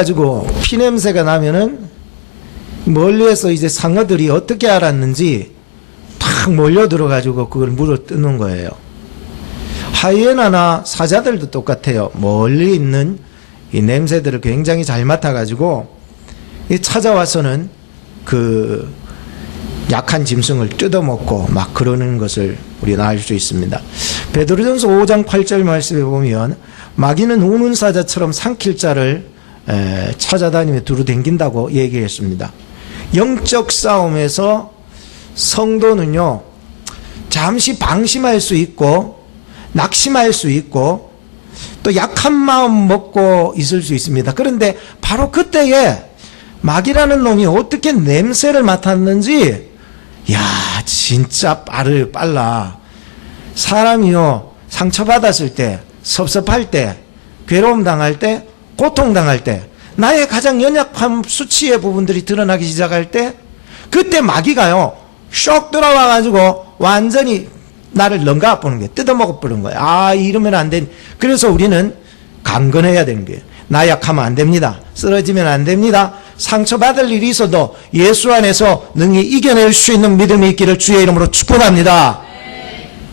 가지고 피냄새가 나면은 멀리에서 이제 상어들이 어떻게 알았는지 탁 몰려들어 가지고 그걸 물어 뜯는 거예요. 하이에나나 사자들도 똑같아요. 멀리 있는 이 냄새들을 굉장히 잘 맡아 가지고 찾아와서는 그 약한 짐승을 뜯어먹고 막 그러는 것을 우리는 알 수 있습니다. 베드로전서 5장 8절 말씀에 보면 마귀는 우는 사자처럼 삼킬 자를 찾아다니며 두루댕긴다고 얘기했습니다. 영적 싸움에서 성도는요, 잠시 방심할 수 있고 낙심할 수 있고 또 약한 마음 먹고 있을 수 있습니다. 그런데 바로 그때에 마귀라는 놈이 어떻게 냄새를 맡았는지, 야, 진짜 빨라. 사람이요, 상처받았을 때, 섭섭할 때, 괴로움 당할 때, 고통 당할 때, 나의 가장 연약한 수치의 부분들이 드러나기 시작할 때, 그때 마귀가요, 쏙 들어와가지고 완전히 나를 넘가 보는 거예요. 뜯어먹어 버리는 거예요. 아, 이러면 안 돼. 그래서 우리는 강건해야 되는 거예요. 나약하면 안 됩니다. 쓰러지면 안 됩니다. 상처받을 일이 있어도 예수 안에서 능히 이겨낼 수 있는 믿음이 있기를 주의 이름으로 축복합니다.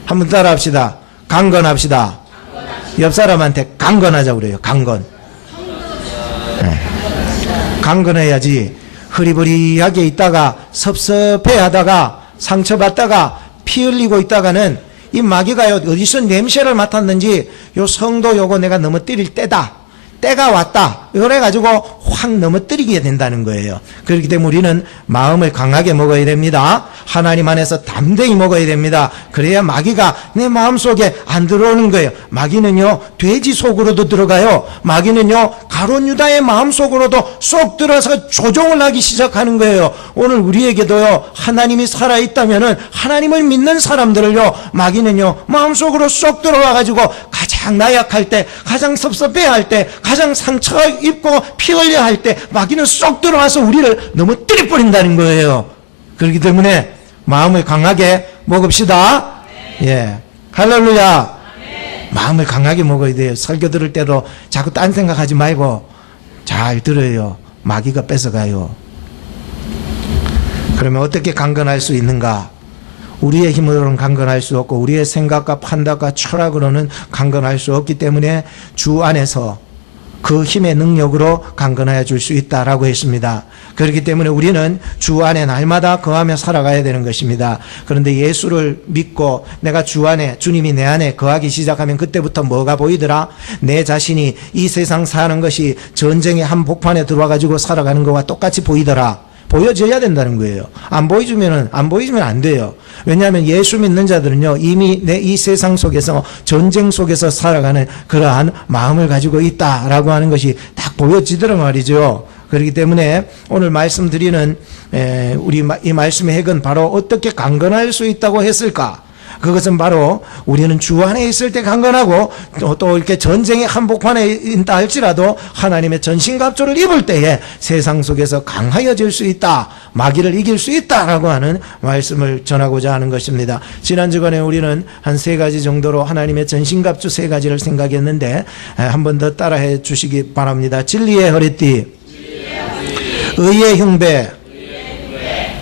한번 따라 합시다. 강건합시다. 옆 사람한테 강건하자고 그래요. 강건. 네. 강건해야지 흐리부리하게 있다가 섭섭해 하다가 상처받다가 피 흘리고 있다가는 이 마귀가요, 어디서 냄새를 맡았는지 요 성도 요거 내가 넘어뜨릴 때가 왔다. 그래가지고 확 넘어뜨리게 된다는 거예요. 그렇기 때문에 우리는 마음을 강하게 먹어야 됩니다. 하나님 안에서 담대히 먹어야 됩니다. 그래야 마귀가 내 마음속에 안 들어오는 거예요. 마귀는요, 돼지 속으로도 들어가요. 마귀는요, 가룟 유다의 마음속으로도 쏙 들어서 조종을 하기 시작하는 거예요. 오늘 우리에게도요, 하나님이 살아있다면은 하나님을 믿는 사람들을요, 마귀는요, 마음속으로 쏙 들어와가지고 가장 나약할 때, 가장 섭섭해할 때, 가장 상처가 입고 피 흘려 할 때 마귀는 쏙 들어와서 우리를 넘어뜨려 버린다는 거예요. 그렇기 때문에 마음을 강하게 먹읍시다. 예, 할렐루야. 마음을 강하게 먹어야 돼요. 설교 들을 때도 자꾸 딴 생각하지 말고 잘 들어요. 마귀가 뺏어가요. 그러면 어떻게 강건할 수 있는가? 우리의 힘으로는 강건할 수 없고 우리의 생각과 판단과 철학으로는 강건할 수 없기 때문에 주 안에서 그 힘의 능력으로 강건하여 줄 수 있다라고 했습니다. 그렇기 때문에 우리는 주 안에 날마다 거하며 살아가야 되는 것입니다. 그런데 예수를 믿고 내가 주 안에, 주님이 내 안에 거하기 시작하면 그때부터 뭐가 보이더라? 내 자신이 이 세상 사는 것이 전쟁의 한복판에 들어와가지고 살아가는 것과 똑같이 보이더라. 보여줘야 된다는 거예요. 안 보여주면 안 돼요. 왜냐하면 예수 믿는 자들은요, 이미 내 이 세상 속에서 전쟁 속에서 살아가는 그러한 마음을 가지고 있다라고 하는 것이 딱 보여지더란 말이죠. 그렇기 때문에 오늘 말씀드리는 우리 이 말씀의 핵은 바로 어떻게 강건할 수 있다고 했을까? 그것은 바로 우리는 주 안에 있을 때 강건하고 또 이렇게 전쟁의 한복판에 있다 할지라도 하나님의 전신갑주를 입을 때에 세상 속에서 강하여질 수 있다, 마귀를 이길 수 있다라고 하는 말씀을 전하고자 하는 것입니다. 지난 주간에 우리는 한 3가지 정도로 하나님의 전신갑주 3가지를 생각했는데 한 번 더 따라해 주시기 바랍니다. 진리의 허리띠, 의의 흉배,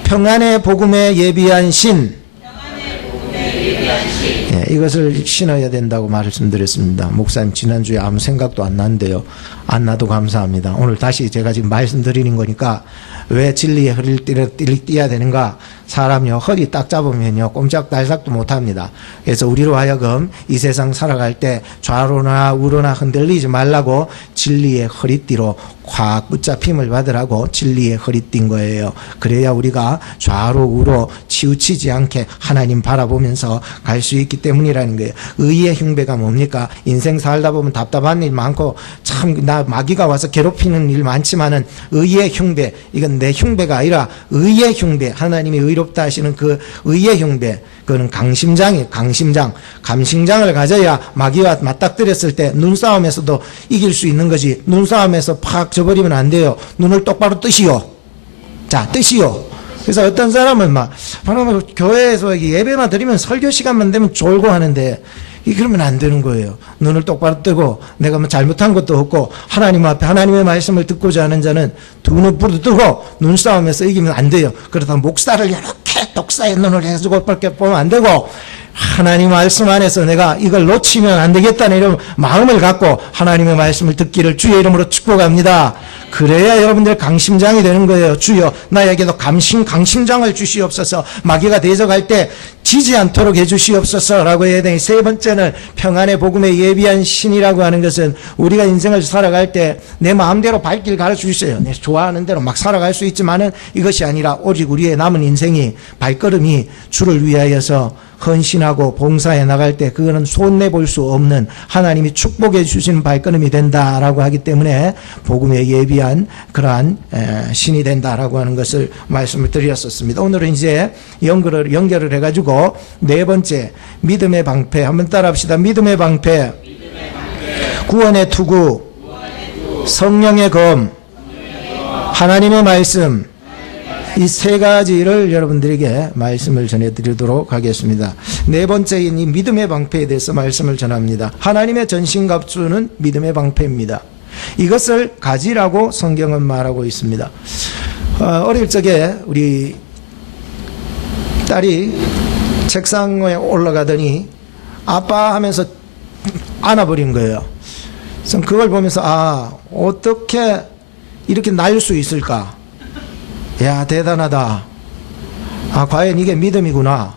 평안의 복음에 예비한 신. 예, 이것을 신어야 된다고 말씀드렸습니다. 목사님 지난주에 아무 생각도 안 났는데요. 안 나도 감사합니다. 오늘 다시 제가 지금 말씀드리는 거니까 왜 진리의 허리띠를 띠어야 되는가? 사람이요, 허리 딱 잡으면요, 꼼짝달싹도 못합니다. 그래서 우리로 하여금 이 세상 살아갈 때 좌로나 우로나 흔들리지 말라고 진리의 허리띠로 확 붙잡힘을 받으라고 진리의 허리띠인 거예요. 그래야 우리가 좌로 우로 치우치지 않게 하나님 바라보면서 갈 수 있기 때문이라는 거예요. 의의 흉배가 뭡니까? 인생 살다 보면 답답한 일 많고 참 나 마귀가 와서 괴롭히는 일 많지만은 의의 흉배, 이건 내 흉배가 아니라 의의 흉배, 하나님이 의롭다 하시는 그 의의 흉배, 그거는 강심장이에요. 감심장을 가져야 마귀와 맞닥뜨렸을 때 눈싸움에서도 이길 수 있는 거지. 눈싸움에서 팍 져버리면 안 돼요. 눈을 똑바로 뜨시오. 자, 뜨시오. 그래서 어떤 사람은 바로 교회에서 예배만 드리면 설교 시간만 되면 졸고 하는데, 그러면 안 되는 거예요. 눈을 똑바로 뜨고 내가 뭐 잘못한 것도 없고 하나님 앞에 하나님의 말씀을 듣고자 하는 자는 두 눈 부르뜨고 눈싸움에서 이기면 안 돼요. 그러다 목살을 이렇게 독사의 눈을 해주고 밖에 보면 안 되고 하나님 말씀 안에서 내가 이걸 놓치면 안 되겠다는 이런 마음을 갖고 하나님의 말씀을 듣기를 주의 이름으로 축복합니다. 그래야 여러분들 강심장이 되는 거예요. 주여 나에게도 강심장을 주시옵소서. 마귀가 대적할 때 지지 않도록 해주시옵소서라고 해야 되니, 세 번째는 평안의 복음에 예비한 신이라고 하는 것은 우리가 인생을 살아갈 때 내 마음대로 발길 가르쳐주세요. 내 좋아하는 대로 막 살아갈 수 있지만은 이것이 아니라 오직 우리의 남은 인생이 발걸음이 주를 위하여서 헌신하고 봉사해 나갈 때 그거는 손내볼 수 없는 하나님이 축복해 주시는 발걸음이 된다라고 하기 때문에 복음에 예비한 그러한 신이 된다라고 하는 것을 말씀을 드렸었습니다. 오늘은 이제 연결을 해가지고 네 번째 믿음의 방패 한번 따라합시다. 믿음의 방패, 구원의 투구, 성령의 검, 하나님의 말씀, 이 세 가지를 여러분들에게 말씀을 전해드리도록 하겠습니다. 네 번째인 이 믿음의 방패에 대해서 말씀을 전합니다. 하나님의 전신갑주는 믿음의 방패입니다. 이것을 가지라고 성경은 말하고 있습니다. 어릴 적에 우리 딸이 책상에 올라가더니 아빠 하면서 안아버린 거예요. 그래서 그걸 보면서 어떻게 이렇게 날 수 있을까? 야, 대단하다. 과연 이게 믿음이구나.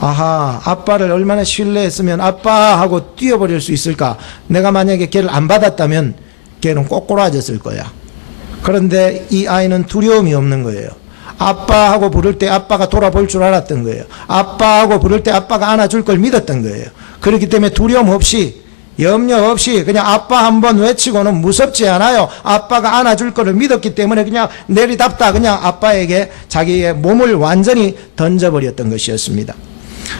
아빠를 얼마나 신뢰했으면 아빠 하고 뛰어버릴 수 있을까? 내가 만약에 걔를 안 받았다면 걔는 꼬꾸라졌을 거야. 그런데 이 아이는 두려움이 없는 거예요. 아빠하고 부를 때 아빠가 돌아볼 줄 알았던 거예요. 아빠하고 부를 때 아빠가 안아줄 걸 믿었던 거예요. 그렇기 때문에 두려움 없이, 염려 없이 그냥 아빠 한번 외치고는 무섭지 않아요. 아빠가 안아줄 거를 믿었기 때문에 그냥 내리답다 그냥 아빠에게 자기의 몸을 완전히 던져버렸던 것이었습니다.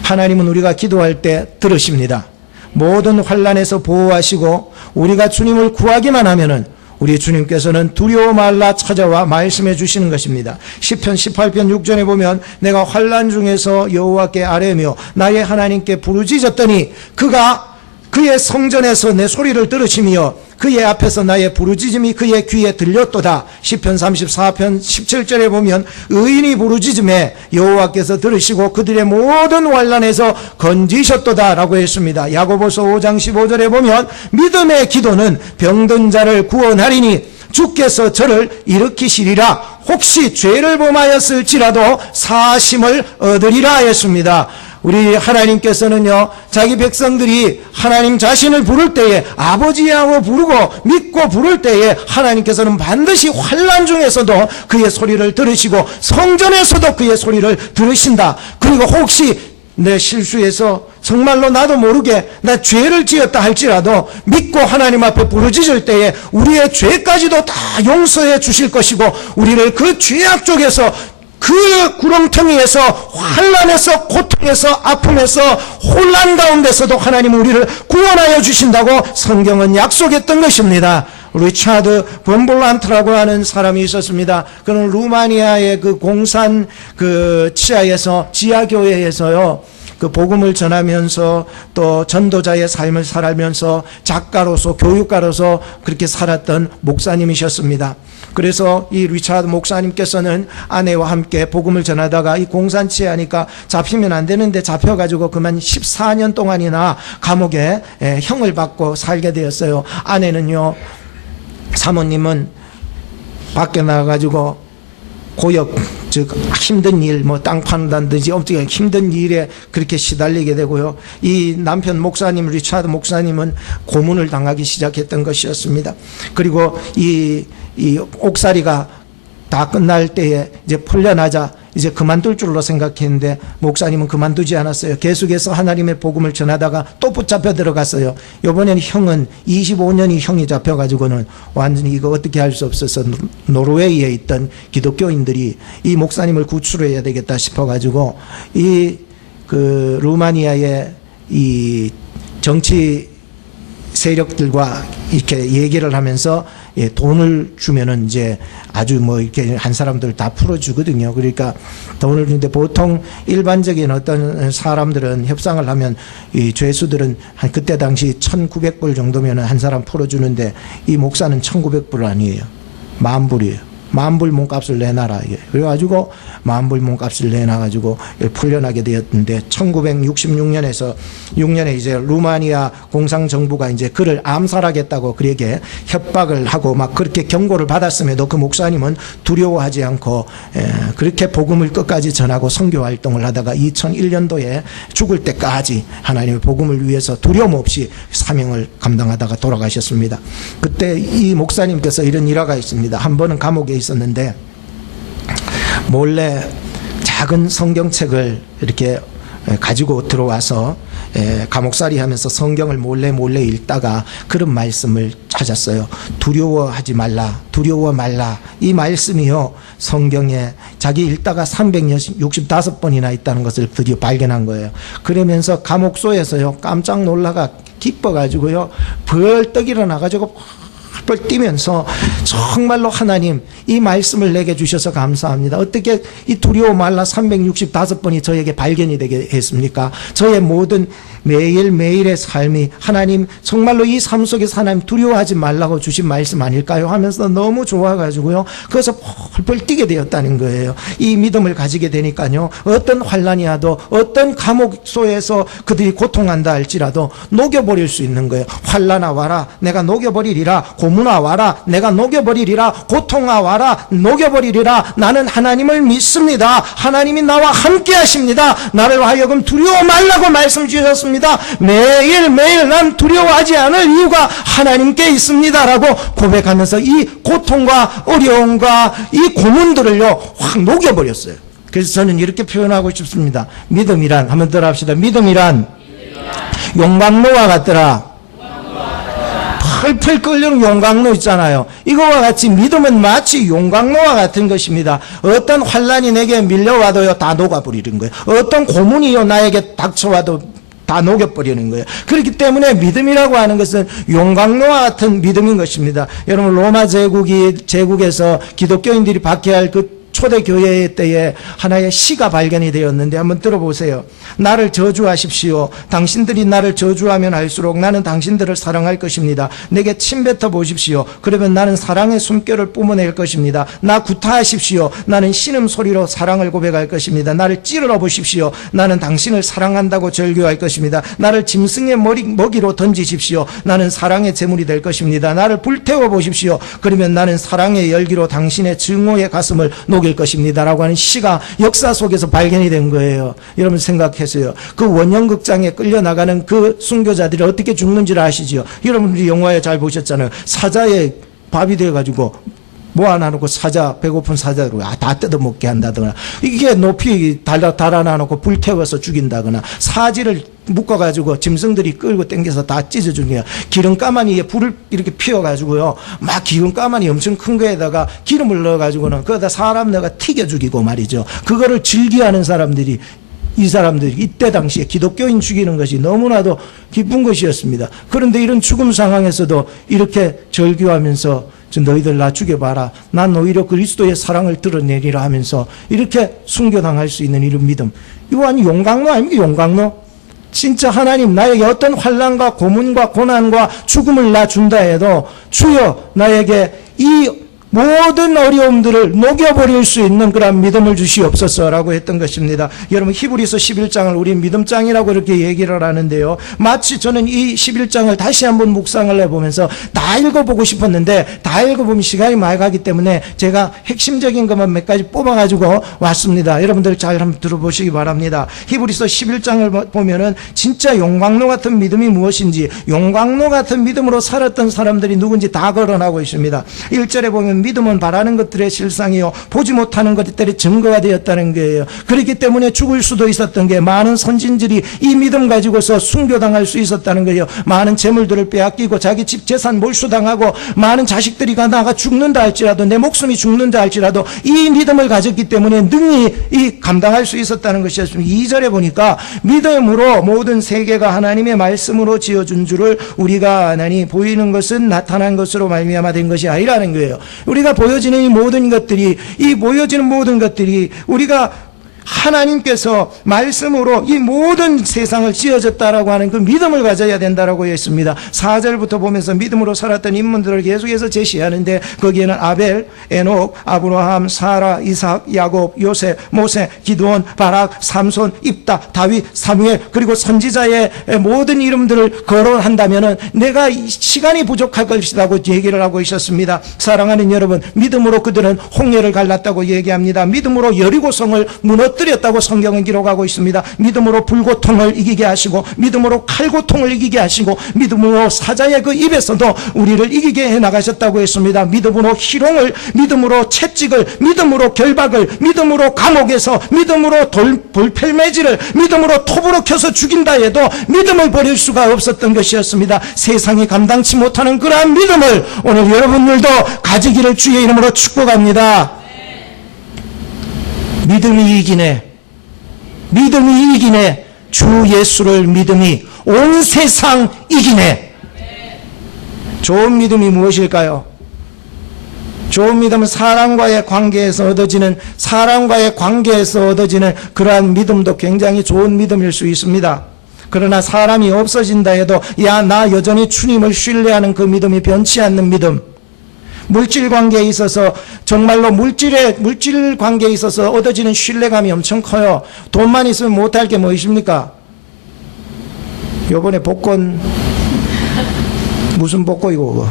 하나님은 우리가 기도할 때 들으십니다. 모든 환난에서 보호하시고 우리가 주님을 구하기만 하면은 우리 주님께서는 두려워 말라 찾아와 말씀해 주시는 것입니다. 시편 18편 6절에 보면 내가 환난 중에서 여호와께 아뢰며 나의 하나님께 부르짖었더니 그가 그의 성전에서 내 소리를 들으시며 그의 앞에서 나의 부르짖음이 그의 귀에 들렸도다. 시편 34편 17절에 보면 의인이 부르짖음에 여호와께서 들으시고 그들의 모든 환난에서 건지셨도다 라고 했습니다. 야고보서 5장 15절에 보면 믿음의 기도는 병든 자를 구원하리니 주께서 저를 일으키시리라. 혹시 죄를 범하였을지라도 사심을 얻으리라 했습니다. 우리 하나님께서는요, 자기 백성들이 하나님 자신을 부를 때에 아버지하고 부르고 믿고 부를 때에 하나님께서는 반드시 환난 중에서도 그의 소리를 들으시고 성전에서도 그의 소리를 들으신다. 그리고 혹시 내 실수해서 정말로 나도 모르게 나 죄를 지었다 할지라도 믿고 하나님 앞에 부르짖을 때에 우리의 죄까지도 다 용서해 주실 것이고 우리를 그 죄악 쪽에서 그 구렁텅이에서 환난에서 고통에서 아픔에서 혼란 가운데서도 하나님은 우리를 구원하여 주신다고 성경은 약속했던 것입니다. 리차드 범볼란트라고 하는 사람이 있었습니다. 그는 루마니아의 그 공산 그 지하교회에서요, 그 복음을 전하면서 또 전도자의 삶을 살면서 작가로서 교육가로서 그렇게 살았던 목사님이셨습니다. 그래서 이 리차드 목사님께서는 아내와 함께 복음을 전하다가 이 공산치에 하니까 잡히면 안 되는데 잡혀가지고 그만 14년 동안이나 감옥에 형을 받고 살게 되었어요. 아내는요, 사모님은 밖에 나가가지고 고역, 즉 힘든 일, 땅 판다든지 엄청 힘든 일에 그렇게 시달리게 되고요. 이 남편 목사님, 리차드 목사님은 고문을 당하기 시작했던 것이었습니다. 그리고 이 옥살이가 다 끝날 때에 이제 풀려나자 이제 그만둘 줄로 생각했는데 목사님은 그만두지 않았어요. 계속해서 하나님의 복음을 전하다가 또 붙잡혀 들어갔어요. 이번에는 형은 25년이 형이 잡혀가지고는 완전히 이거 어떻게 할 수 없어서 노르웨이에 있던 기독교인들이 이 목사님을 구출해야 되겠다 싶어가지고 그 루마니아의 이 정치 세력들과 이렇게 얘기를 하면서 예, 돈을 주면은 이제 아주 뭐 이렇게 한 사람들 다 풀어주거든요. 그러니까 돈을 주는데 보통 일반적인 어떤 사람들은 협상을 하면 이 죄수들은 한 그때 당시 1,900불 정도면 한 사람 풀어주는데 이 목사는 1,900불 아니에요. 10,000불이에요. 10,000불 몸값을 내놔라. 그래가지고 10,000불 몸값을 내놔가지고 풀려나게 되었는데 1966년에서 6년에 이제 루마니아 공산정부가 이제 그를 암살하겠다고 그에게 협박을 하고 막 그렇게 경고를 받았음에도 그 목사님은 두려워하지 않고 그렇게 복음을 끝까지 전하고 선교 활동을 하다가 2001년도에 죽을 때까지 하나님의 복음을 위해서 두려움 없이 사명을 감당하다가 돌아가셨습니다. 그때 이 목사님께서 이런 일화가 있습니다. 한 번은 감옥에 있었는데 몰래 작은 성경책을 이렇게 가지고 들어와서 감옥살이 하면서 성경을 몰래 읽다가 그런 말씀을 찾았어요. 두려워하지 말라, 두려워 말라. 이 말씀이요, 성경에 자기 읽다가 365번이나 있다는 것을 드디어 발견한 거예요. 그러면서 감옥소에서요, 깜짝 놀라가 기뻐가지고요, 벌떡 일어나가지고 펄 뛰면서 정말로 하나님 이 말씀을 내게 주셔서 감사합니다. 어떻게 이 두려워 말라 365번이 저에게 발견이 되게 했습니까? 저의 모든 매일매일의 삶이 하나님 정말로 이 삶 속에서 하나님 두려워하지 말라고 주신 말씀 아닐까요? 하면서 너무 좋아가지고요, 그래서 펄펄 뛰게 되었다는 거예요. 이 믿음을 가지게 되니까요, 어떤 환난이 와도 어떤 감옥소에서 그들이 고통한다 할지라도 녹여버릴 수 있는 거예요. 환난아 와라 내가 녹여버리리라, 고문아 와라 내가 녹여버리리라, 고통아 와라 녹여버리리라. 나는 하나님을 믿습니다. 하나님이 나와 함께 하십니다. 나를 하여금 두려워 말라고 말씀 주셨습니다. 매일매일 난 두려워하지 않을 이유가 하나님께 있습니다 라고 고백하면서 이 고통과 어려움과 이 고문들을요 확 녹여버렸어요. 그래서 저는 이렇게 표현하고 싶습니다. 믿음이란, 한번 더 합시다. 믿음이란 용광로와 같더라. 펄펄 끓는 용광로 있잖아요. 이거와 같이 믿음은 마치 용광로와 같은 것입니다. 어떤 환난이 내게 밀려와도요 다 녹아버리는 거예요. 어떤 고문이요 나에게 닥쳐와도 다 녹여버리는 거예요. 그렇기 때문에 믿음이라고 하는 것은 용광로와 같은 믿음인 것입니다. 여러분, 로마 제국에서 기독교인들이 박해할 그 초대교회 때에 하나의 시가 발견이 되었는데 한번 들어보세요. 나를 저주하십시오. 당신들이 나를 저주하면 할수록 나는 당신들을 사랑할 것입니다. 내게 침뱉어 보십시오. 그러면 나는 사랑의 숨결을 뿜어낼 것입니다. 나 구타하십시오. 나는 신음소리로 사랑을 고백할 것입니다. 나를 찌르러 보십시오. 나는 당신을 사랑한다고 절규할 것입니다. 나를 짐승의 먹이로 던지십시오. 나는 사랑의 제물이 될 것입니다. 나를 불태워 보십시오. 그러면 나는 사랑의 열기로 당신의 증오의 가슴을 녹일 것입니다 라고 하는 시가 역사 속에서 발견이 된 거예요. 여러분 생각했어요. 그 원형극장에 끌려나가는 그 순교자들이 어떻게 죽는지를 아시지요? 여러분들이 영화에 잘 보셨잖아요. 사자의 밥이 돼가지고 뭐 안 하놓고 사자, 배고픈 사자로 다 뜯어먹게 한다거나, 이게 높이 달아놔놓고 불태워서 죽인다거나, 사지를 묶어가지고 짐승들이 끌고 땡겨서 다 찢어주냐, 기름가마니에 불을 이렇게 피워가지고요, 막 기름가마니 엄청 큰 거에다가 기름을 넣어가지고는 거기다 사람 넣어가 튀겨 죽이고 말이죠. 그거를 즐겨하는 사람들이, 이 사람들이 이때 당시에 기독교인 죽이는 것이 너무나도 기쁜 것이었습니다. 그런데 이런 죽음 상황에서도 이렇게 절규하면서 너희들 나 죽여봐라, 난 오히려 그리스도의 사랑을 드러내리라 하면서 이렇게 순교당할 수 있는 이런 믿음, 이거 아니 용광로 아닙니까? 용광로. 진짜 하나님 나에게 어떤 환난과 고문과 고난과 죽음을 나 준다 해도 주여 나에게 이 모든 어려움들을 녹여버릴 수 있는 그런 믿음을 주시옵소서라고 했던 것입니다. 여러분, 히브리서 11장을 우리 믿음장이라고 이렇게 얘기를 하는데요, 마치 저는 이 11장을 다시 한번 묵상을 해보면서 다 읽어보고 싶었는데 다 읽어보면 시간이 많이 가기 때문에 제가 핵심적인 것만 몇 가지 뽑아가지고 왔습니다. 여러분들 잘 한번 들어보시기 바랍니다. 히브리서 11장을 보면은 진짜 용광로 같은 믿음이 무엇인지, 용광로 같은 믿음으로 살았던 사람들이 누군지 다 거론하고 있습니다. 1절에 보면 믿음은 바라는 것들의 실상이요 보지 못하는 것들의 증거가 되었다는 거예요. 그렇기 때문에 죽을 수도 있었던 게 많은 선진들이 이 믿음 가지고서 순교당할 수 있었다는 거예요. 많은 재물들을 빼앗기고 자기 집 재산 몰수당하고 많은 자식들이 나가 죽는다 할지라도 내 목숨이 죽는다 할지라도 이 믿음을 가졌기 때문에 능히 이 감당할 수 있었다는 것이었습니다. 2절에 보니까 믿음으로 모든 세계가 하나님의 말씀으로 지어준 줄을 우리가 아나니 보이는 것은 나타난 것으로 말미암아 된 것이 아니라는 거예요. 우리가 보여지는 이 모든 것들이 우리가 하나님께서 말씀으로 이 모든 세상을 지어졌다라고 하는 그 믿음을 가져야 된다라고 했습니다. 4절부터 보면서 믿음으로 살았던 인물들을 계속해서 제시하는데 거기에는 아벨, 에녹, 아브라함, 사라, 이삭, 야곱, 요셉, 모세, 기드온, 바락, 삼손, 입다, 다윗, 사무엘 그리고 선지자의 모든 이름들을 거론한다면은 내가 시간이 부족할 것이라고 얘기를 하고 있었습니다. 사랑하는 여러분, 믿음으로 그들은 홍해를 갈랐다고 얘기합니다. 믿음으로 여리고성을 무너뜨렸다고 성경은 기록하고 있습니다. 믿음으로 불고통을 이기게 하시고 믿음으로 칼고통을 이기게 하시고 믿음으로 사자의 그 입에서도 우리를 이기게 해나가셨다고 했습니다. 믿음으로 희롱을, 믿음으로 채찍을, 믿음으로 결박을, 믿음으로 감옥에서, 믿음으로 돌펠매질을, 믿음으로 톱으로 켜서 죽인다 해도 믿음을 버릴 수가 없었던 것이었습니다. 세상이 감당치 못하는 그러한 믿음을 오늘 여러분들도 가지기를 주의 이름으로 축복합니다. 믿음이 이기네. 믿음이 이기네. 주 예수를 믿음이 온 세상 이기네. 좋은 믿음이 무엇일까요? 좋은 믿음은 사람과의 관계에서 얻어지는 그러한 믿음도 굉장히 좋은 믿음일 수 있습니다. 그러나 사람이 없어진다 해도 나 여전히 주님을 신뢰하는 그 믿음이 변치 않는 믿음. 물질 관계에 있어서 정말로 물질 관계에 있어서 얻어지는 신뢰감이 엄청 커요. 돈만 있으면 못할 게 뭐 있습니까? 요번에 복권 무슨 복권이고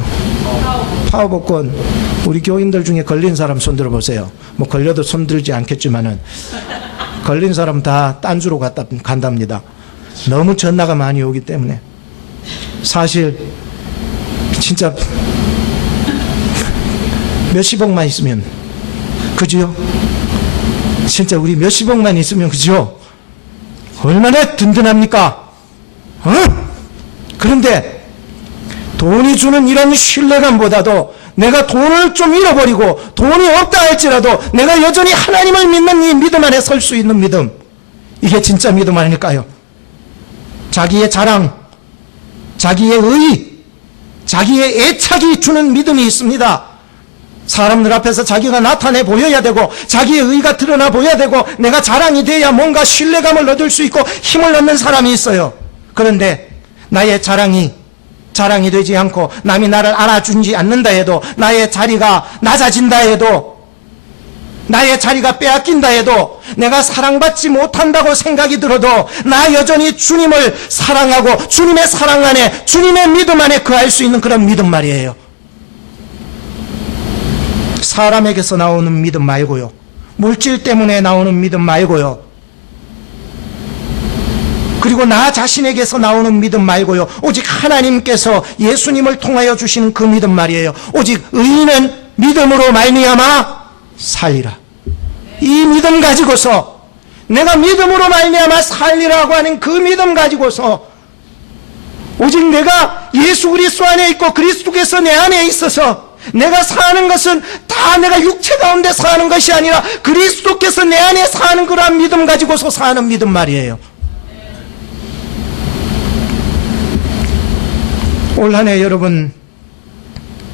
파워 복권 우리 교인들 중에 걸린 사람 손 들어보세요. 뭐 걸려도 손 들지 않겠지만은 걸린 사람 다 딴주로 간답니다. 너무 전화가 많이 오기 때문에 사실 진짜 몇십억만 있으면 그죠? 진짜 우리 몇십억만 있으면 그죠? 얼마나 든든합니까? 그런데 돈이 주는 이런 신뢰감보다도 내가 돈을 좀 잃어버리고 돈이 없다 할지라도 내가 여전히 하나님을 믿는 이 믿음 안에 설 수 있는 믿음, 이게 진짜 믿음 아닐까요? 자기의 자랑, 자기의 의, 자기의 애착이 주는 믿음이 있습니다. 사람들 앞에서 자기가 나타내 보여야 되고 자기의 의가 드러나 보여야 되고 내가 자랑이 돼야 뭔가 신뢰감을 얻을 수 있고 힘을 얻는 사람이 있어요. 그런데 나의 자랑이 되지 않고 남이 나를 알아주지 않는다 해도, 나의 자리가 낮아진다 해도, 나의 자리가 빼앗긴다 해도, 내가 사랑받지 못한다고 생각이 들어도 나 여전히 주님을 사랑하고 주님의 사랑 안에, 주님의 믿음 안에 거할 수 있는 그런 믿음 말이에요. 사람에게서 나오는 믿음 말고요, 물질 때문에 나오는 믿음 말고요, 그리고 나 자신에게서 나오는 믿음 말고요, 오직 하나님께서 예수님을 통하여 주시는 그 믿음 말이에요. 오직 의인은 믿음으로 말미암아 살리라. 이 믿음 가지고서, 내가 믿음으로 말미암아 살리라고 하는 그 믿음 가지고서, 오직 내가 예수 그리스도 안에 있고 그리스도께서 내 안에 있어서 내가 사는 것은 다 내가 육체 가운데 사는 것이 아니라 그리스도께서 내 안에 사는 그러한 믿음 가지고서 사는 믿음 말이에요. 올 한 해 여러분,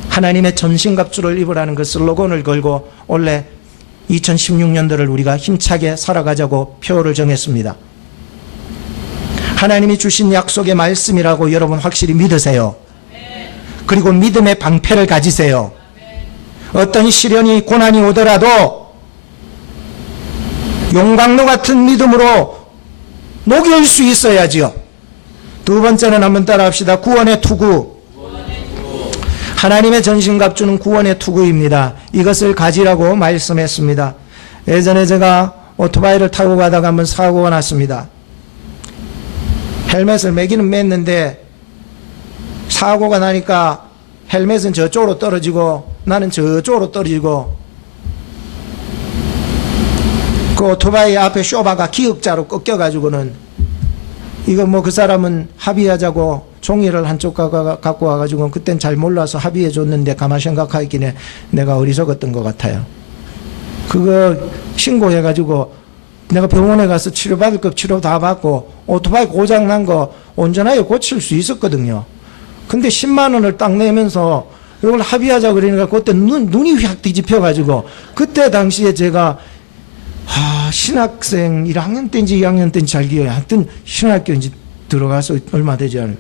하나님의 전신갑주를 입으라는 그 슬로건을 걸고 올해 2016년도를 우리가 힘차게 살아가자고 표를 정했습니다. 하나님이 주신 약속의 말씀이라고 여러분 확실히 믿으세요. 그리고 믿음의 방패를 가지세요. 어떤 시련이, 고난이 오더라도 용광로 같은 믿음으로 녹일 수 있어야지요. 두 번째는 한번 따라합시다. 구원의 투구. 하나님의 전신갑주는 구원의 투구입니다. 이것을 가지라고 말씀했습니다. 예전에 제가 오토바이를 타고 가다가 한번 사고가 났습니다. 헬멧을 매기는 맸는데 사고가 나니까 헬멧은 저쪽으로 떨어지고 나는 저쪽으로 떨어지고 그 오토바이 앞에 쇼바가 기역자로 꺾여가지고는 이거 뭐 그 사람은 합의하자고 종이를 한쪽 갖고 와가지고 그땐 잘 몰라서 합의해 줬는데 가만 생각하기에 내가 어리석었던 것 같아요. 그거 신고해가지고 내가 병원에 가서 치료받을 것 치료 다 받고 오토바이 고장 난 거 온전하게 고칠 수 있었거든요. 근데 10만 원을 딱 내면서 이걸 합의하자 그러니까 그때 눈이 확 뒤집혀가지고 그때 당시에 제가 신학생 1학년 때인지 2학년 때인지 잘 기억해요. 하여튼 신학교 이제 들어가서 얼마 되지 않아요.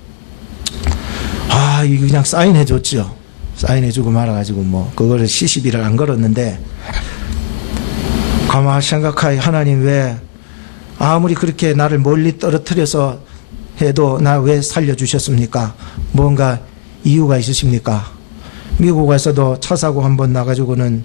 이거 그냥 사인해 줬죠. 사인해 주고 말아가지고 뭐 그거를 시시비를 안 걸었는데 가만 생각하여 하나님 왜 아무리 그렇게 나를 멀리 떨어뜨려서 해도 나 왜 살려주셨습니까? 뭔가 이유가 있으십니까? 미국에서도 차 사고 한번 나가지고는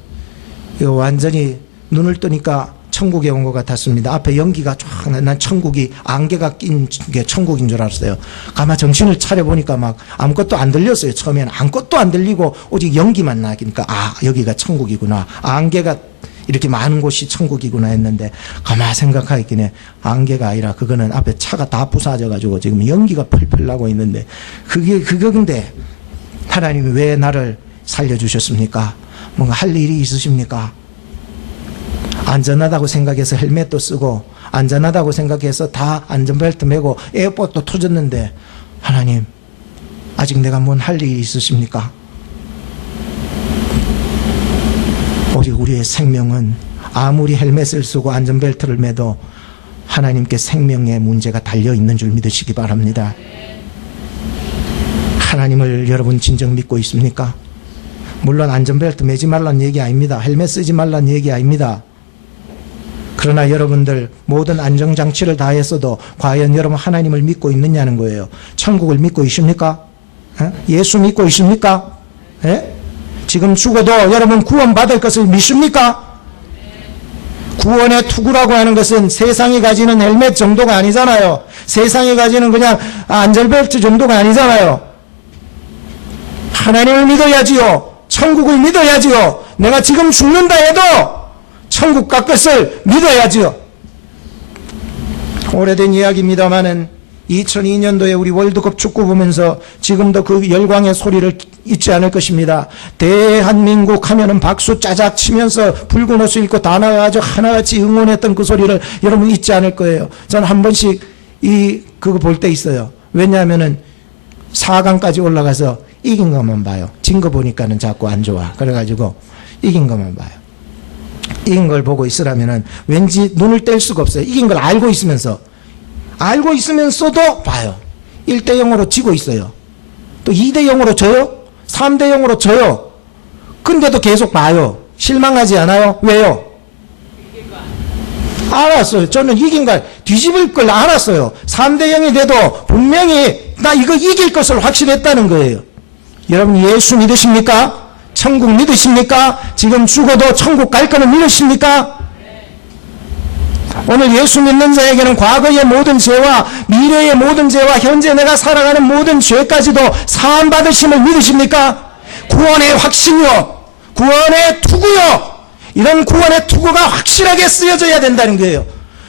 이거 완전히 눈을 뜨니까 천국에 온 것 같았습니다. 앞에 연기가 쫙, 난 천국이 안개가 낀 게 천국인 줄 알았어요. 가만 정신을 차려보니까 막 아무것도 안 들렸어요. 처음에는 아무것도 안 들리고 오직 연기만 나니까 여기가 천국이구나. 안개가 이렇게 많은 곳이 천국이구나 했는데 가만 생각하기에 안개가 아니라 그거는 앞에 차가 다 부사져가지고 지금 연기가 펄펄 나고 있는데 그건데 하나님이 왜 나를 살려주셨습니까? 뭔가 할 일이 있으십니까? 안전하다고 생각해서 헬멧도 쓰고 안전하다고 생각해서 다 안전벨트 메고 에어팟도 터졌는데 하나님 아직 내가 뭔 할 일이 있으십니까? 오직 우리의 생명은 아무리 헬멧을 쓰고 안전벨트를 매도 하나님께 생명의 문제가 달려있는 줄 믿으시기 바랍니다. 하나님을 여러분 진정 믿고 있습니까? 물론 안전벨트 매지 말라는 얘기 아닙니다. 헬멧 쓰지 말라는 얘기 아닙니다. 그러나 여러분들 모든 안전장치를 다 했어도 과연 여러분 하나님을 믿고 있느냐는 거예요. 천국을 믿고 있습니까? 예수 믿고 있습니까? 지금 죽어도 여러분 구원받을 것을 믿습니까? 구원의 투구라고 하는 것은 세상이 가지는 헬멧 정도가 아니잖아요. 세상이 가지는 그냥 안전벨트 정도가 아니잖아요. 하나님을 믿어야지요. 천국을 믿어야지요. 내가 지금 죽는다 해도 천국 갈 것을 믿어야지요. 오래된 이야기입니다마는 2002년도에 우리 월드컵 축구 보면서 지금도 그 열광의 소리를 잊지 않을 것입니다. 대한민국 하면은 박수 짜작 치면서 붉은 옷을 입고 다 나와가지고 하나같이 응원했던 그 소리를 여러분 잊지 않을 거예요. 저는 한 번씩 그거 볼 때 있어요. 왜냐하면은 4강까지 올라가서 이긴 것만 봐요. 진 거 보니까는 자꾸 안 좋아. 그래가지고 이긴 것만 봐요. 이긴 걸 보고 있으라면은 왠지 눈을 뗄 수가 없어요. 이긴 걸 알고 있으면서도 봐요. 1대0으로 지고 있어요. 또 2대0으로 져요. 3대0으로 져요. 근데도 계속 봐요. 실망하지 않아요? 왜요? 알았어요. 저는 이긴 걸 뒤집을 걸 알았어요. 3대0이 돼도 분명히 나 이거 이길 것을 확신했다는 거예요. 여러분 예수 믿으십니까? 천국 믿으십니까? 지금 죽어도 천국 갈 거는 믿으십니까? 오늘 예수 믿는 자에게는 과거의 모든 죄와 미래의 모든 죄와 현재 내가 살아가는 모든 죄까지도 사함 받으심을 믿으십니까? 구원의 확신이요, 구원의 투구요, 이런 구원의 투구가 확실하게 쓰여져야 된다는 거예요.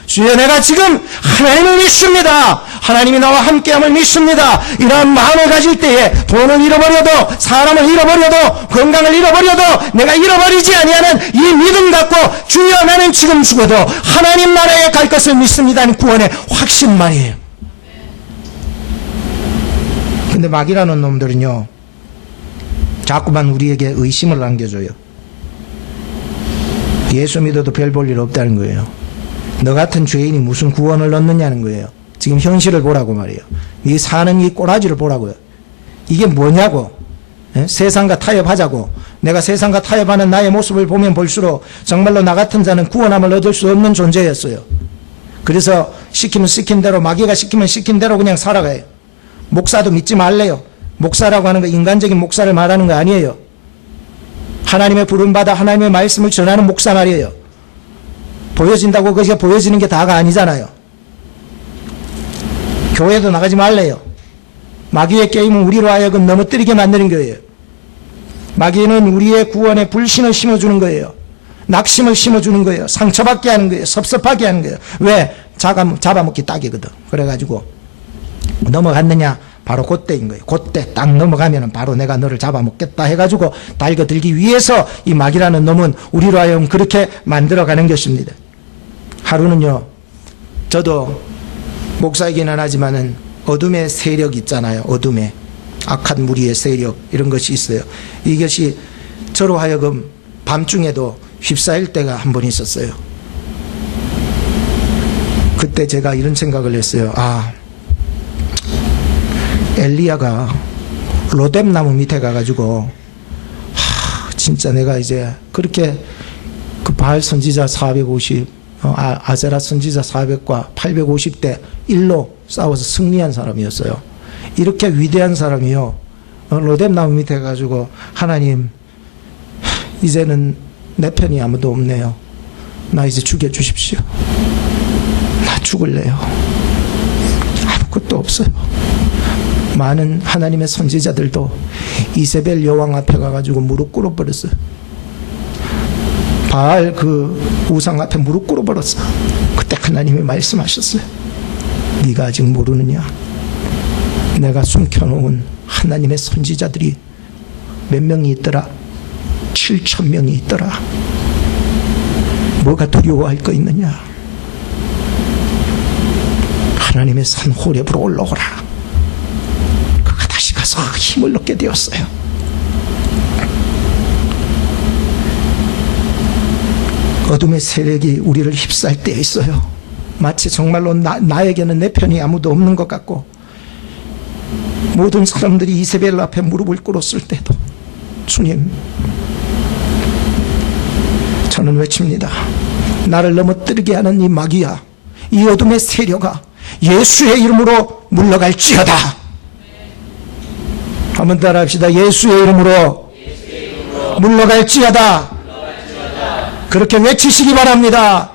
주여 내가 지금 하나님을 믿습니다. 하나님이 나와 함께함을 믿습니다. 이러한 마음을 가질 때에 돈을 잃어버려도 사람을 잃어버려도 건강을 잃어버려도 내가 잃어버리지 아니하는 이 믿음 갖고 주여 나는 지금 죽어도 하나님 나라에 갈 것을 믿습니다는 구원의 확신 말이에요. 근데 마귀라는 놈들은요 자꾸만 우리에게 의심을 안겨줘요. 예수 믿어도 별 볼 일 없다는 거예요. 너 같은 죄인이 무슨 구원을 얻느냐는 거예요. 지금 현실을 보라고 말이에요. 이 사는 이 꼬라지를 보라고요. 이게 뭐냐고. 세상과 타협하자고. 내가 세상과 타협하는 나의 모습을 보면 볼수록 정말로 나 같은 자는 구원함을 얻을 수 없는 존재였어요. 그래서 시키면 시킨 대로, 마귀가 시키면 시킨 대로 그냥 살아가요. 목사도 믿지 말래요. 목사라고 하는 거 인간적인 목사를 말하는 거 아니에요. 하나님의 부름받아 하나님의 말씀을 전하는 목사 말이에요. 보여진다고 그것이 보여지는 게 다가 아니잖아요. 교회도 나가지 말래요. 마귀의 게임은 우리로 하여금 넘어뜨리게 만드는 거예요. 마귀는 우리의 구원에 불신을 심어주는 거예요. 낙심을 심어주는 거예요. 상처받게 하는 거예요. 섭섭하게 하는 거예요. 왜? 잡아먹기 딱이거든. 그래가지고 넘어갔느냐? 바로 그때인 거예요. 그때 딱 넘어가면 바로 내가 너를 잡아먹겠다 해가지고 달겨들기 위해서 이 마귀라는 놈은 우리로 하여금 그렇게 만들어가는 것입니다. 하루는요, 저도 목사이기는 하지만은 어둠의 세력 있잖아요. 어둠의 악한 무리의 세력, 이런 것이 있어요. 이것이 저로 하여금 밤중에도 휩싸일 때가 한 번 있었어요. 그때 제가 이런 생각을 했어요. 엘리야가 로뎀나무 밑에 가가지고 진짜 내가 이제 그렇게 그 바알 선지자 450, 아세라 선지자 400과 850대 1로 싸워서 승리한 사람이었어요. 이렇게 위대한 사람이요, 로뎀나무 밑에 가가지고 하나님, 이제는 내 편이 아무도 없네요. 나 이제 죽여주십시오. 나 죽을래요. 아무것도 없어요. 많은 하나님의 선지자들도 이세벨 여왕 앞에 가가지고 무릎 꿇어버렸어요. 바알 그 우상 앞에 무릎 꿇어버렸어. 그때 하나님이 말씀하셨어요. 네가 아직 모르느냐? 내가 숨겨놓은 하나님의 선지자들이 몇 명이 있더라? 7,000명이 있더라. 뭐가 두려워할 거 있느냐? 하나님의 산 호렙으로 올라오라. 그가 다시 가서 힘을 얻게 되었어요. 어둠의 세력이 우리를 휩싸일 때 있어요. 마치 정말로 나에게는 내 편이 아무도 없는 것 같고, 모든 사람들이 이세벨 앞에 무릎을 꿇었을 때도 주님, 저는 외칩니다. 나를 넘어뜨리게 하는 이 마귀야, 이 어둠의 세력아, 예수의 이름으로 물러갈지어다. 한번 따라합시다. 예수의 이름으로 물러갈지어다. 그렇게 외치시기 바랍니다.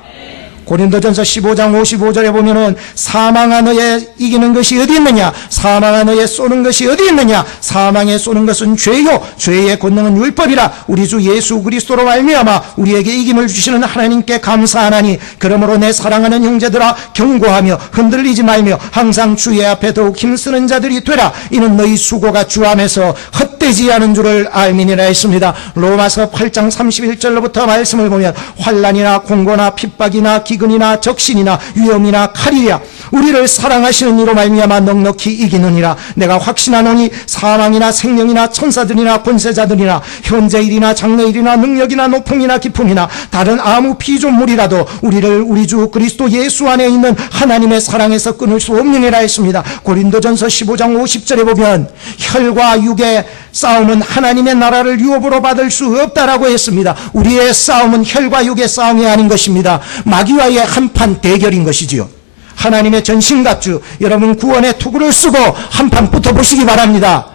고린도전서 15장 55절에 보면은 사망아 너의 이기는 것이 어디 있느냐? 사망아 너의 쏘는 것이 어디 있느냐? 사망에 쏘는 것은 죄요, 죄의 권능은 율법이라. 우리 주 예수 그리스도로 말미암아 우리에게 이김을 주시는 하나님께 감사하나니, 그러므로 내 사랑하는 형제들아, 경고하며 흔들리지 말며 항상 주의 앞에 더욱 힘쓰는 자들이 되라. 이는 너희 수고가 주 안에서 헛되지 않은 줄을 알미니라 했습니다. 로마서 8장 31절로부터 말씀을 보면 환난이나 공고나 핍박이나 기근이나 적신이나 위험이나 칼이야 우리를 사랑하시는 이로 말미암아 넉넉히 이기느니라. 내가 확신하노니 사망이나 생명이나 천사들이나 권세자들이나 현재일이나 장래일이나 능력이나 높음이나 깊음이나 다른 아무 피조물이라도 우리를 우리 주 그리스도 예수 안에 있는 하나님의 사랑에서 끊을 수 없느니라 했습니다. 고린도전서 15장 50절에 보면 혈과 육의 싸움은 하나님의 나라를 유업으로 받을 수 없다라고 했습니다. 우리의 싸움은 혈과 육의 싸움이 아닌 것입니다. 마귀와의 한판 대결인 것이지요. 하나님의 전신갑주, 여러분 구원의 투구를 쓰고 한판 붙어보시기 바랍니다.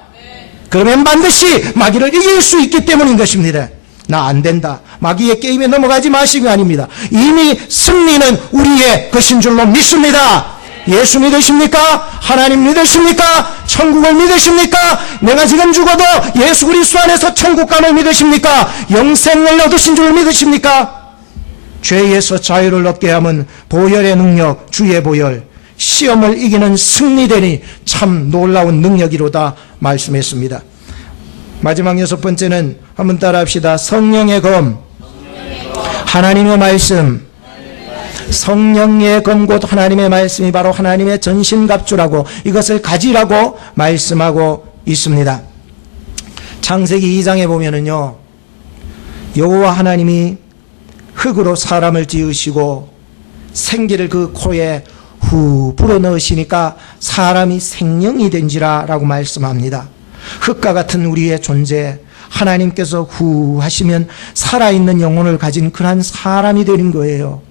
그러면 반드시 마귀를 이길 수 있기 때문인 것입니다. 나 안 된다, 마귀의 게임에 넘어가지 마시기 아닙니다. 이미 승리는 우리의 것인 줄로 믿습니다. 예수 믿으십니까? 하나님 믿으십니까? 천국을 믿으십니까? 내가 지금 죽어도 예수 그리스도 안에서 천국 감을 믿으십니까? 영생을 얻으신 줄 믿으십니까? 죄에서 자유를 얻게 함은 보혈의 능력, 주의 보혈, 시험을 이기는 승리되니 참 놀라운 능력이로다 말씀했습니다. 마지막 6번째는 한번 따라합시다. 성령의 검, 하나님의 말씀. 성령의 검 곧 하나님의 말씀이 바로 하나님의 전신갑주라고, 이것을 가지라고 말씀하고 있습니다. 창세기 2장에 보면은요, 여호와 하나님이 흙으로 사람을 지으시고 생기를 그 코에 후 불어넣으시니까 사람이 생명이 된지라 라고 말씀합니다. 흙과 같은 우리의 존재, 하나님께서 후 하시면 살아있는 영혼을 가진 그러한 사람이 되는 거예요.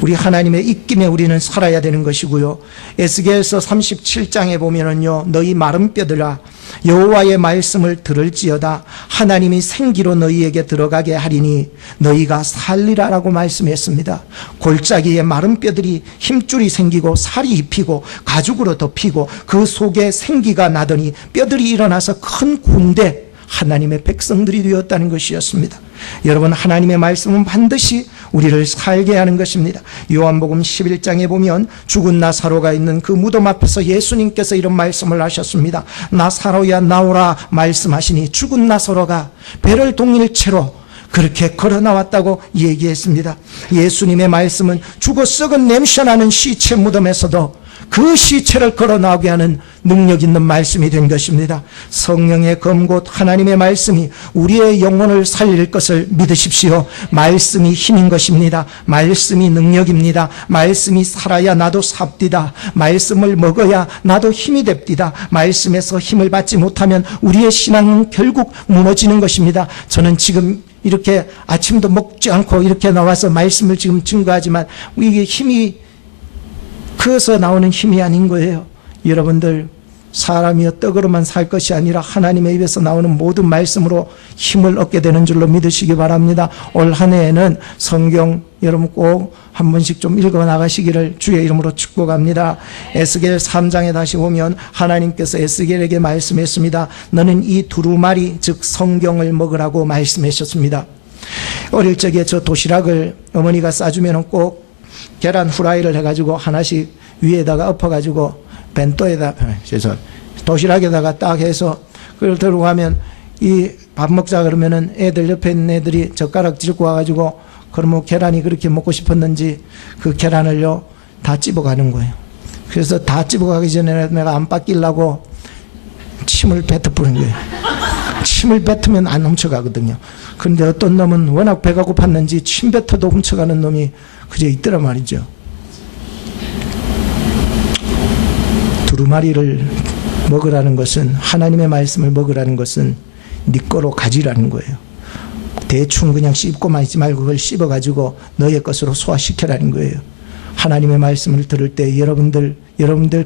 우리 하나님의 입김에 우리는 살아야 되는 것이고요. 에스겔서 37장에 보면은요, 너희 마른 뼈들아 여호와의 말씀을 들을지어다. 하나님이 생기로 너희에게 들어가게 하리니 너희가 살리라라고 말씀했습니다. 골짜기에 마른 뼈들이 힘줄이 생기고 살이 입히고 가죽으로 덮이고 그 속에 생기가 나더니 뼈들이 일어나서 큰 군대, 하나님의 백성들이 되었다는 것이었습니다. 여러분, 하나님의 말씀은 반드시 우리를 살게 하는 것입니다. 요한복음 11장에 보면 죽은 나사로가 있는 그 무덤 앞에서 예수님께서 이런 말씀을 하셨습니다. 나사로야 나오라 말씀하시니 죽은 나사로가 배를 동일체로 그렇게 걸어 나왔다고 얘기했습니다. 예수님의 말씀은 죽어 썩은 냄새나는 시체 무덤에서도 그 시체를 걸어 나오게 하는 능력 있는 말씀이 된 것입니다. 성령의 검 곧 하나님의 말씀이 우리의 영혼을 살릴 것을 믿으십시오. 말씀이 힘인 것입니다. 말씀이 능력입니다. 말씀이 살아야 나도 삽디다. 말씀을 먹어야 나도 힘이 됩디다. 말씀에서 힘을 받지 못하면 우리의 신앙은 결국 무너지는 것입니다. 저는 지금 이렇게 아침도 먹지 않고 이렇게 나와서 말씀을 지금 증거하지만 이게 힘이 그어서 나오는 힘이 아닌 거예요. 여러분들, 사람이여 떡으로만 살 것이 아니라 하나님의 입에서 나오는 모든 말씀으로 힘을 얻게 되는 줄로 믿으시기 바랍니다. 올 한 해에는 성경 여러분 꼭 한 번씩 좀 읽어 나가시기를 주의 이름으로 축복합니다. 에스겔 3장에 다시 보면 하나님께서 에스겔에게 말씀했습니다. 너는 이 두루마리 즉 성경을 먹으라고 말씀하셨습니다. 어릴 적에 저 도시락을 어머니가 싸주면 꼭 계란 후라이를 해가지고 하나씩 위에다가 엎어가지고 벤또에다 도시락에다가 딱 해서 그걸 들고 가면 이 밥 먹자 그러면은 애들 옆에 있는 애들이 젓가락 짚고 와가지고 그러면 계란이 그렇게 먹고 싶었는지 그 계란을요 다 찝어가는 거예요. 그래서 다 찝어가기 전에 내가 안 뺏기려고 침을 뱉어부는 거예요. 침을 뱉으면 안 훔쳐가거든요. 그런데 어떤 놈은 워낙 배가 고팠는지 침 뱉어도 훔쳐가는 놈이 그저 있더라 말이죠. 두루마리를 먹으라는 것은, 하나님의 말씀을 먹으라는 것은 네 거로 가지라는 거예요. 대충 그냥 씹고만 있지 말고 그걸 씹어가지고 너의 것으로 소화시켜라는 거예요. 하나님의 말씀을 들을 때 여러분들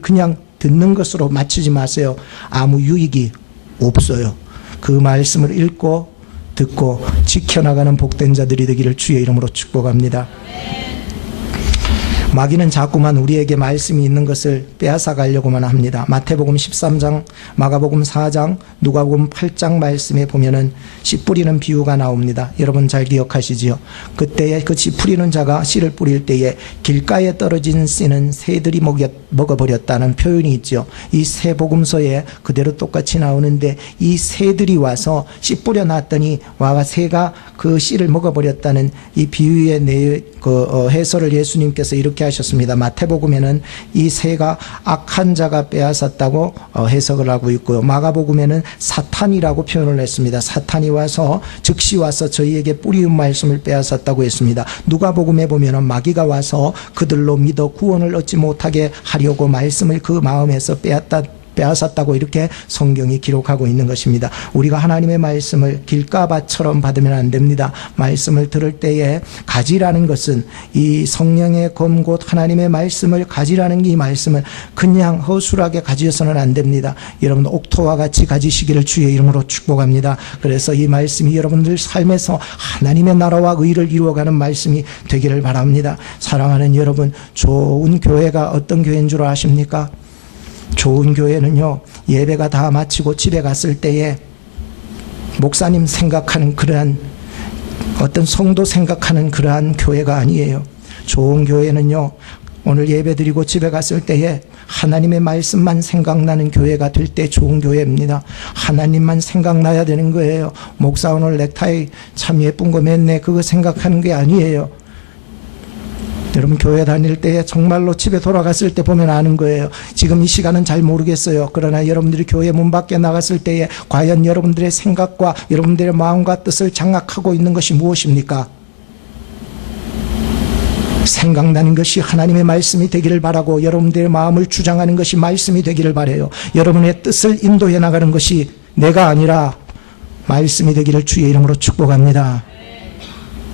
그냥 듣는 것으로 맞추지 마세요. 아무 유익이 없어요. 그 말씀을 읽고 듣고 지켜나가는 복된 자들이 되기를 주의 이름으로 축복합니다. 마귀는 자꾸만 우리에게 말씀이 있는 것을 빼앗아 가려고만 합니다. 마태복음 13장, 마가복음 4장, 누가복음 8장 말씀에 보면은 씨 뿌리는 비유가 나옵니다. 여러분 잘 기억하시지요? 그때에 그 씨 뿌리는 자가 씨를 뿌릴 때에 길가에 떨어진 씨는 새들이 먹어버렸다는 표현이 있죠. 이 새복음서에 그대로 똑같이 나오는데 이 새들이 와서 씨 뿌려놨더니 와가 새가 그 씨를 먹어버렸다는 이 비유의 해설을 예수님께서 이렇게 하셨습니다. 마태복음에는 이 새가 악한 자가 빼앗았다고 해석을 하고 있고요. 마가복음에는 사탄이라고 표현을 했습니다. 사탄이 와서 즉시 와서 저희에게 뿌리운 말씀을 빼앗았다고 했습니다. 누가복음에 보면은 마귀가 와서 그들로 믿어 구원을 얻지 못하게 하려고 말씀을 그 마음에서 빼앗았다고 이렇게 성경이 기록하고 있는 것입니다. 우리가 하나님의 말씀을 길가밭처럼 받으면 안 됩니다. 말씀을 들을 때에 가지라는 것은 이 성령의 검 곧 하나님의 말씀을 가지라는 이 말씀은 그냥 허술하게 가지어서는 안 됩니다. 여러분 옥토와 같이 가지시기를 주의 이름으로 축복합니다. 그래서 이 말씀이 여러분들 삶에서 하나님의 나라와 의를 이루어가는 말씀이 되기를 바랍니다. 사랑하는 여러분, 좋은 교회가 어떤 교회인 줄 아십니까? 좋은 교회는요, 예배가 다 마치고 집에 갔을 때에 목사님 생각하는 그러한, 어떤 성도 생각하는 그러한 교회가 아니에요. 좋은 교회는요, 오늘 예배 드리고 집에 갔을 때에 하나님의 말씀만 생각나는 교회가 될 때 좋은 교회입니다. 하나님만 생각나야 되는 거예요. 목사 오늘 넥타이 참 예쁜 거 맸네, 그거 생각하는 게 아니에요. 여러분 교회 다닐 때 정말로 집에 돌아갔을 때 보면 아는 거예요. 지금 이 시간은 잘 모르겠어요. 그러나 여러분들이 교회 문 밖에 나갔을 때에 과연 여러분들의 생각과 여러분들의 마음과 뜻을 장악하고 있는 것이 무엇입니까? 생각나는 것이 하나님의 말씀이 되기를 바라고 여러분들의 마음을 주장하는 것이 말씀이 되기를 바라요. 여러분의 뜻을 인도해 나가는 것이 내가 아니라 말씀이 되기를 주의 이름으로 축복합니다.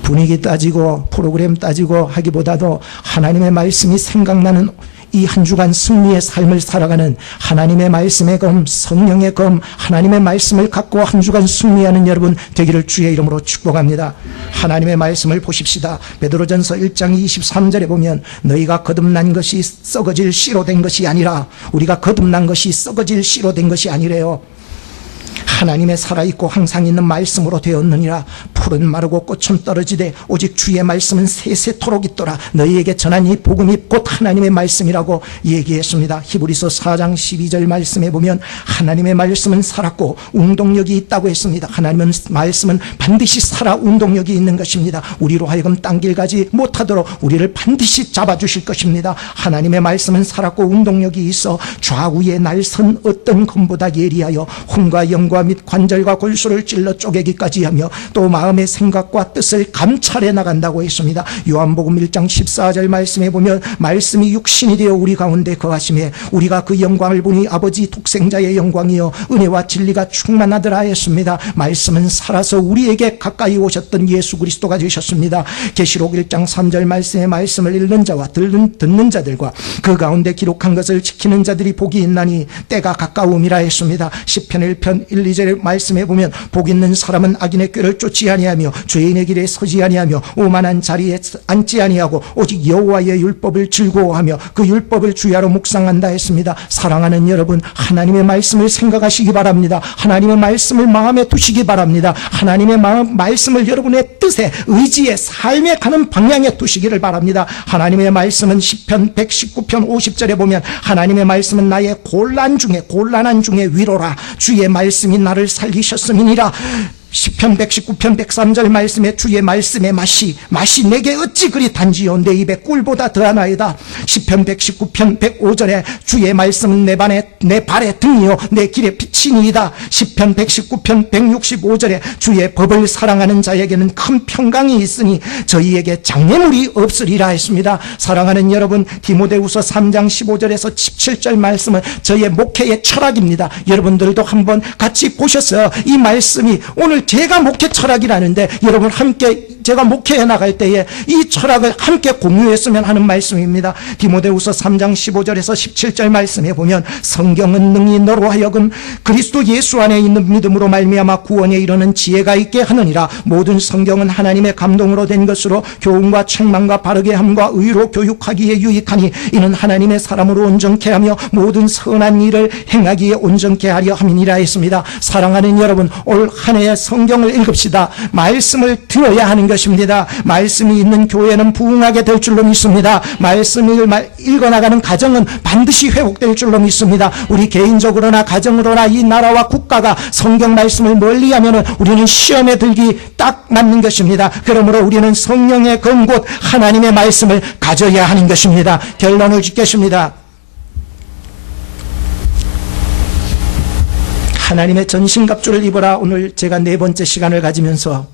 분위기 따지고 프로그램 따지고 하기보다도 하나님의 말씀이 생각나는 이 한 주간 승리의 삶을 살아가는 하나님의 말씀의 검, 성령의 검, 하나님의 말씀을 갖고 한 주간 승리하는 여러분 되기를 주의 이름으로 축복합니다. 하나님의 말씀을 보십시다. 베드로전서 1장 23절에 보면 너희가 거듭난 것이 썩어질 씨로 된 것이 아니라, 우리가 거듭난 것이 썩어질 씨로 된 것이 아니래요. 하나님의 살아있고 항상 있는 말씀으로 되었느니라. 풀은 마르고 꽃은 떨어지되 오직 주의 말씀은 세세토록 있더라. 너희에게 전한 이 복음이 곧 하나님의 말씀이라고 얘기했습니다. 히브리서 4장 12절 말씀에 보면 하나님의 말씀은 살았고 운동력이 있다고 했습니다. 하나님의 말씀은 반드시 살아 운동력이 있는 것입니다. 우리로 하여금 딴 길 가지 못하도록 우리를 반드시 잡아주실 것입니다. 하나님의 말씀은 살았고 운동력이 있어 좌우에 날선 어떤 검보다 예리하여 혼과 영과 및 관절과 골수를 찔러 쪼개기까지 하며 또 마음의 생각과 뜻을 감찰해 나간다고 했습니다. 요한복음 1장 14절 말씀에 보면 말씀이 육신이 되어 우리 가운데 거하심에 우리가 그 영광을 보니 아버지 독생자의 영광이요 은혜와 진리가 충만하더라 했습니다. 말씀은 살아서 우리에게 가까이 오셨던 예수 그리스도가 되셨습니다. 계시록 1장 3절 말씀의 말씀을 읽는 자와 듣는 자들과 그 가운데 기록한 것을 지키는 자들이 복이 있나니 때가 가까움이라 했습니다. 시편 1편 1, 2절 말씀에 보면 복 있는 사람은 악인의 꾀를 쫓지 아니하며 죄인의 길에 서지 아니하며 오만한 자리에 앉지 아니하고 오직 여호와의 율법을 즐거워하며 그 율법을 주야로 묵상한다 했습니다. 사랑하는 여러분, 하나님의 말씀을 생각하시기 바랍니다. 하나님의 말씀을 마음에 두시기 바랍니다. 하나님의 말씀을 여러분의 뜻에 의지에 삶에 가는 방향에 두시기를 바랍니다. 하나님의 말씀은 시편 119편 50절에 보면 하나님의 말씀은 나의 곤란한 중에 위로라. 주의 말씀이 나를 살리셨음이니라. 시편 119편 103절 말씀에 주의 말씀의 맛이 내게 어찌 그리 단지요 내 입에 꿀보다 더하나이다. 시편 119편 105절에 주의 말씀은 내 발의 등이요 내 길의 빛이니이다. 시편 119편 165절에 주의 법을 사랑하는 자에게는 큰 평강이 있으니 저희에게 장애물이 없으리라 했습니다. 사랑하는 여러분, 디모데후서 3장 15절에서 17절 말씀은 저의 목회의 철학입니다. 여러분들도 한번 같이 보셔서 이 말씀이 오늘 제가 목회 철학이라는데 여러분 함께 제가 목회해 나갈 때에 이 철학을 함께 공유했으면 하는 말씀입니다. 디모데후서 3장 15절에서 17절 말씀에 보면 성경은 능히 너로 하여금 그리스도 예수 안에 있는 믿음으로 말미암아 구원에 이르는 지혜가 있게 하느니라. 모든 성경은 하나님의 감동으로 된 것으로 교훈과 책망과 바르게 함과 의로 교육하기에 유익하니 이는 하나님의 사람으로 온전케 하며 모든 선한 일을 행하기에 온전케 하려 함이니라 했습니다. 사랑하는 여러분, 올 한 해의 성경을 읽읍시다. 말씀을 들어야 하는 것입니다. 말씀이 있는 교회는 부흥하게 될 줄로 믿습니다. 말씀을 읽어나가는 가정은 반드시 회복될 줄로 믿습니다. 우리 개인적으로나 가정으로나 이 나라와 국가가 성경 말씀을 멀리하면 우리는 시험에 들기 딱 맞는 것입니다. 그러므로 우리는 성령의 근곳 하나님의 말씀을 가져야 하는 것입니다. 결론을 짓겠습니다. 하나님의 전신갑주를 입어라. 오늘 제가 4번째 시간을 가지면서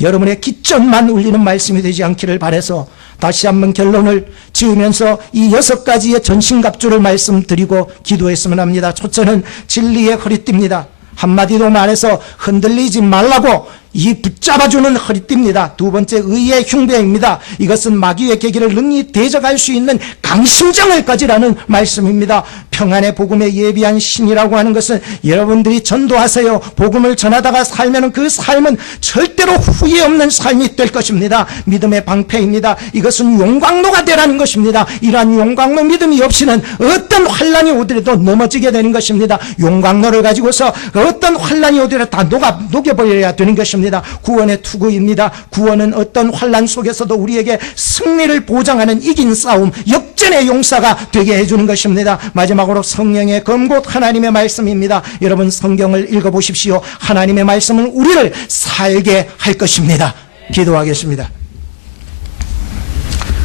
여러분의 기점만 울리는 말씀이 되지 않기를 바라서 다시 한번 결론을 지으면서 이 6가지의 전신갑주를 말씀드리고 기도했으면 합니다. 첫째는 진리의 허리띠입니다. 한마디로 말해서 흔들리지 말라고 이 붙잡아주는 허리띠입니다. 두 번째, 의의 흉배입니다. 이것은 마귀의 계기를 능히 대적할 수 있는 강심장을 가지라는 말씀입니다. 평안의 복음에 예비한 신이라고 하는 것은 여러분들이 전도하세요. 복음을 전하다가 살면 그 삶은 절대로 후회 없는 삶이 될 것입니다. 믿음의 방패입니다. 이것은 용광로가 되라는 것입니다. 이러한 용광로 믿음이 없이는 어떤 환란이 오더라도 넘어지게 되는 것입니다. 용광로를 가지고서 어떤 환란이 오더라도 다 녹여버려야 되는 것입니다. 구원의 투구입니다. 구원은 어떤 환란 속에서도 우리에게 승리를 보장하는 이긴 싸움, 역전의 용사가 되게 해주는 것입니다. 마지막으로 성령의 검곳 하나님의 말씀입니다. 여러분 성경을 읽어보십시오. 하나님의 말씀은 우리를 살게 할 것입니다. 기도하겠습니다.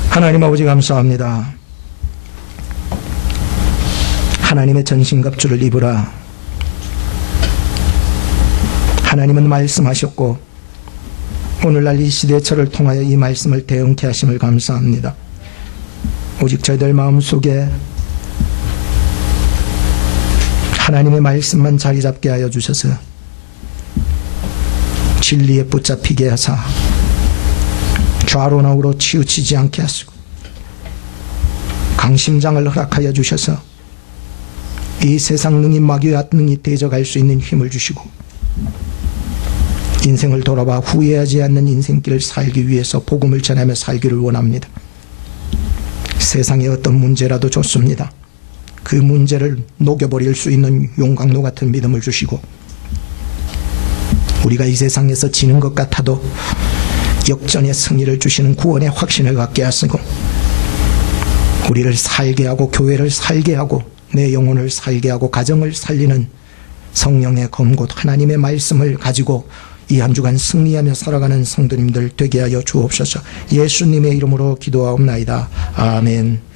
하나님 아버지 감사합니다. 하나님의 전신갑주를 입으라. 하나님은 말씀하셨고 오늘날 이 시대처를 통하여 이 말씀을 대응케 하심을 감사합니다. 오직 저희들 마음속에 하나님의 말씀만 자리 잡게 하여 주셔서 진리에 붙잡히게 하사 좌로나 우로 치우치지 않게 하시고 강심장을 허락하여 주셔서 이 세상 능히 마귀와 능히 대적할 수 있는 힘을 주시고 인생을 돌아봐 후회하지 않는 인생길을 살기 위해서 복음을 전하며 살기를 원합니다. 세상에 어떤 문제라도 좋습니다. 그 문제를 녹여버릴 수 있는 용광로 같은 믿음을 주시고 우리가 이 세상에서 지는 것 같아도 역전의 승리를 주시는 구원의 확신을 갖게 하시고 우리를 살게 하고 교회를 살게 하고 내 영혼을 살게 하고 가정을 살리는 성령의 검고 하나님의 말씀을 가지고 이 한 주간 승리하며 살아가는 성도님들 되게 하여 주옵소서. 예수님의 이름으로 기도하옵나이다. 아멘.